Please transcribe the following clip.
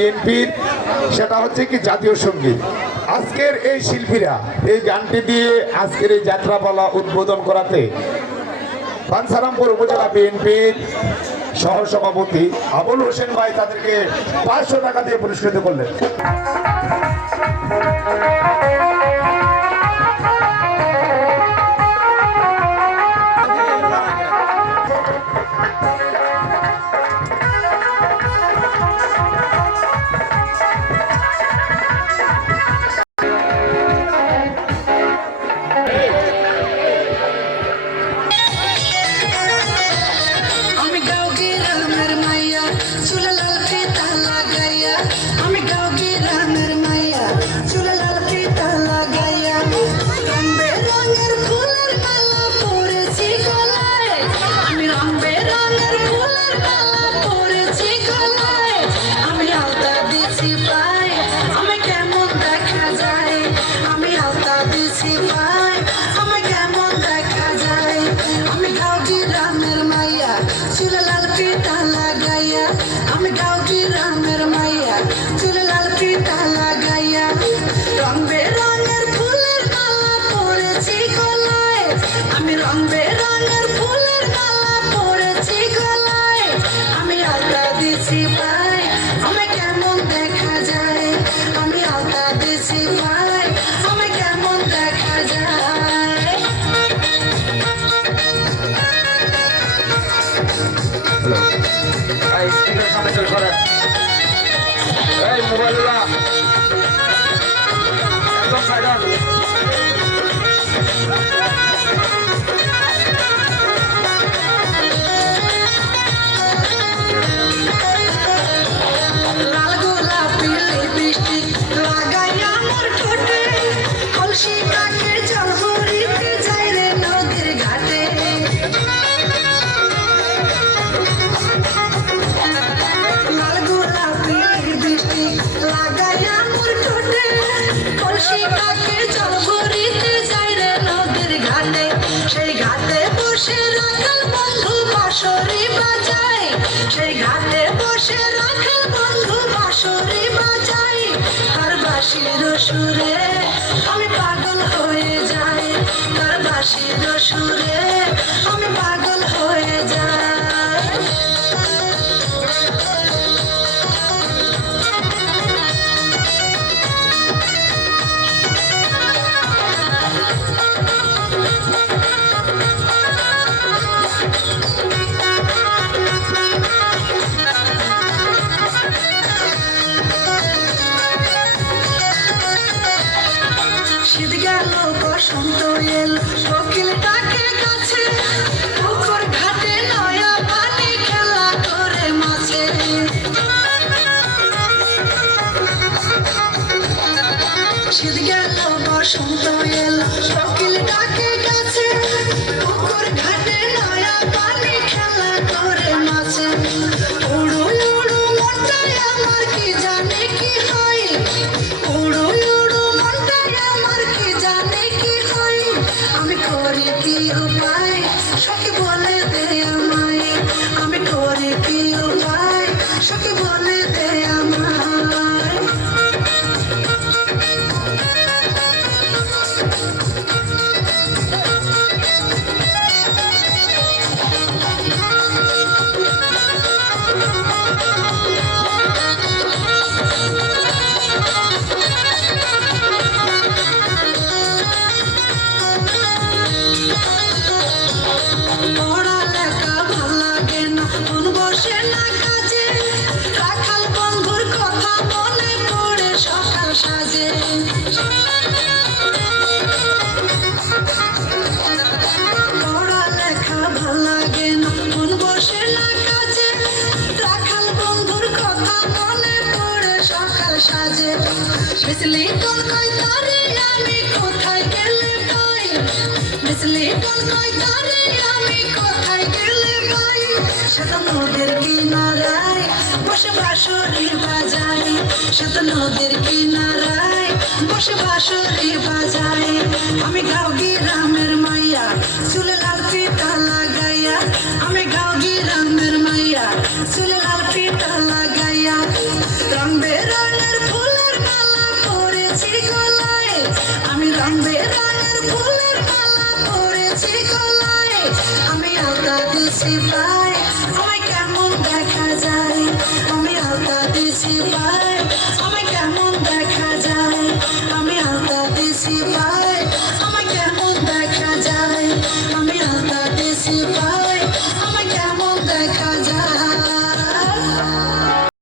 বিএনপির, সেটা হচ্ছে কি জাতীয় সঙ্গীত। আজকের এই শিল্পীরা এই গানটি দিয়ে আজকের এই যাত্রাপালা উদ্বোধন করাতে বাঞ্ছারামপুর উপজেলা বিএনপির সহসভাপতি আবুল হোসেন ভাই তাদেরকে 500 টাকা দিয়ে পুরস্কৃত করলেন। সুরে আমি পাগল হয়ে যাই, তার বাঁশির সুরে আমি পাগল হয়ে যাই। শীত গেল বসন্ত এল কোকিল ডাকে কাছে, পুকুর ঘাটে নয়া পানি খেলা করে মাছে। শীত গেল বসন্ত এল কোকিল ডাকে কাছে, পুকুর ঘাটে নয়া পানি খেলা করে মাছে। উড়ু উড়ু মনটাই আমার কি জানে কি হয়, উড়ু উড়ু মনটাই আমার কি জানে কি হয়। আমি করি কি উপায় সখী বলে দে আমায়, আমি করি কি উপায় সখী বলে দে আমায়। পড়ালেখা ভাল লাগে না, মন বসে না কাজে, রাখাল বন্ধুর কথা মনে পড়ে সকাল সাজে। পড়ালেখা ভাল লাগে না, মন বসে না কাজে, রাখাল বন্ধুর কথা মনে পড়ে সকাল সাজে। বিজলি কলকাই তারে আমি কোথায় গেলে পাই, বিজলি কলকাই তারে আমি কোথায় গেলে পাই। সেটা নদীর কিনারায় বসে বাঁশরি বাজাই, সেটা নদীর কিনারায় বসে বাঁশরি বাজাই। আমি গাঁও গ্রামের মাইয়া চুলে লাল ফিতা লাগাইয়া, আমি গাঁও গ্রামের মাইয়া চুলে লাল ফিতা লাগাইয়া। রং রং বেরঙের ফুলের মালা পরেছি গলায় আমি আলতা দিছি